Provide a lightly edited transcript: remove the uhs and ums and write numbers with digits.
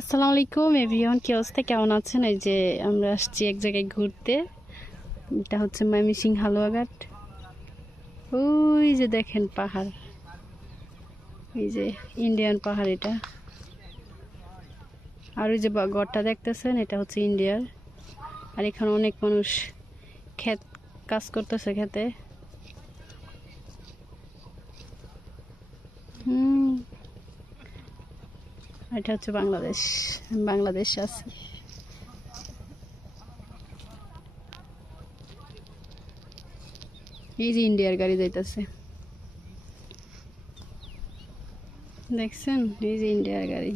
আসসালামু আলাইকুম এভরিওয়ান, কি অবস্থা, কেমন আছেন? এই যে আমরা আসছি এক জায়গায় ঘুরতে। এটা হচ্ছে ময়মনসিংহ হালুয়াঘাট। ওই যে দেখেন পাহাড়, এই যে ইন্ডিয়ান পাহাড় এটা। আর ওই যে ঘরটা দেখতেছেন, এটা হচ্ছে ইন্ডিয়ার। আর এখানে অনেক মানুষ ক্ষেত কাজ করতেছে, খেতে। এটা হচ্ছে বাংলাদেশ, বাংলাদেশ আছে। এই যে ইন্ডিয়ার গাড়ি যাইতেছে, দেখছেন? এই যে ইন্ডিয়ার গাড়ি।